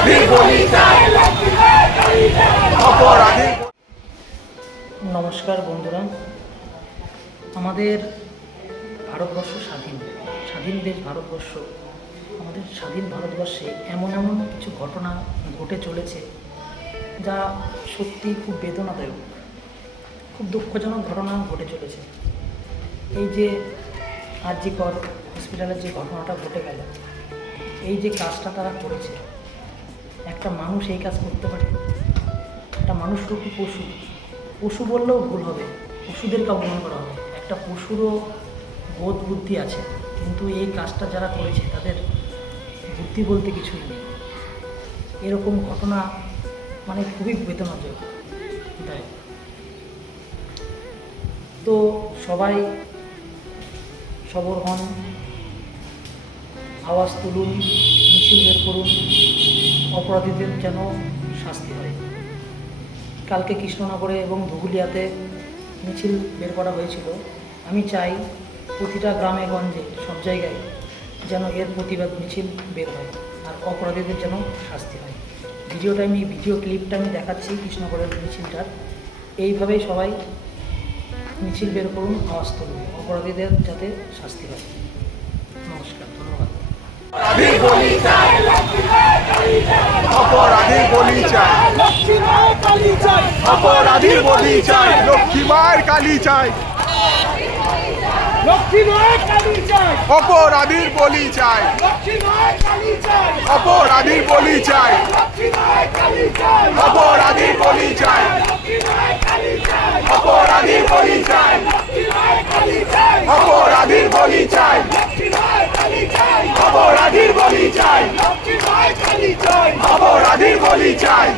অপরাধীর বলি চাই। অপরাধীর। নমস্কার বন্ধুরা, আমাদের ভারতবর্ষ স্বাধীন দেশ ভারতবর্ষ। আমাদের স্বাধীন ভারতবর্ষে এমন কিছু ঘটনা ঘটে চলেছে যা সত্যি খুব বেদনাদায়ক, খুব দুঃখজনক ঘটনা ঘটে চলেছে। এই যে জি কর হসপিটালের যে ঘটনাটা ঘটে গেল, এই যে কাজটা তারা করেছে, একটা মানুষ এই কাজ করতে পারে? একটা মানুষ তো কি পশু বললেও ভুল হবে, পশুদেরকে অপমান করা হবে। একটা পশুরও বোধ বুদ্ধি আছে, কিন্তু এই কাজটা যারা করেছে তাদের বুদ্ধি বলতে কিছুই নেই। এরকম ঘটনা মানে খুবই বেদনাদায়ক। তো সবাই সবর হন, আওয়াজ তুলুন, মিছিল বের করুন, অপরাধীদের যেন শাস্তি হয়। কালকে কৃষ্ণনগরে এবং ধুবুলিয়াতে মিছিল বের করা হয়েছিল। আমি চাই প্রতিটা গ্রামে গঞ্জে সব জায়গায় যেন এর প্রতিবাদ মিছিল বের হয় আর অপরাধীদের যেন শাস্তি হয়। ভিডিও ক্লিপটা আমি দেখাচ্ছি কৃষ্ণনগরের মিছিলটার। এইভাবেই সবাই মিছিল বের করুন, আওয়াজ তুলুন, অপরাধীদের যাতে শাস্তি হয়। নমস্কার, ধন্যবাদ। অপরাধীর বলি চাই। অপরাধীর বলি চাই। অপরাধীর বলি চাই। লক্ষ্মী মায়ের কালী চাই। অপরাধীর বলি চাই। অপরাধীর বলি চাই। অপরাধীর বলি চাই। অপরাধীর বলি চাই। অপরাধীর বলি চাই। অপরাধীর বলি চাই। অপরাধীর বলি চাই।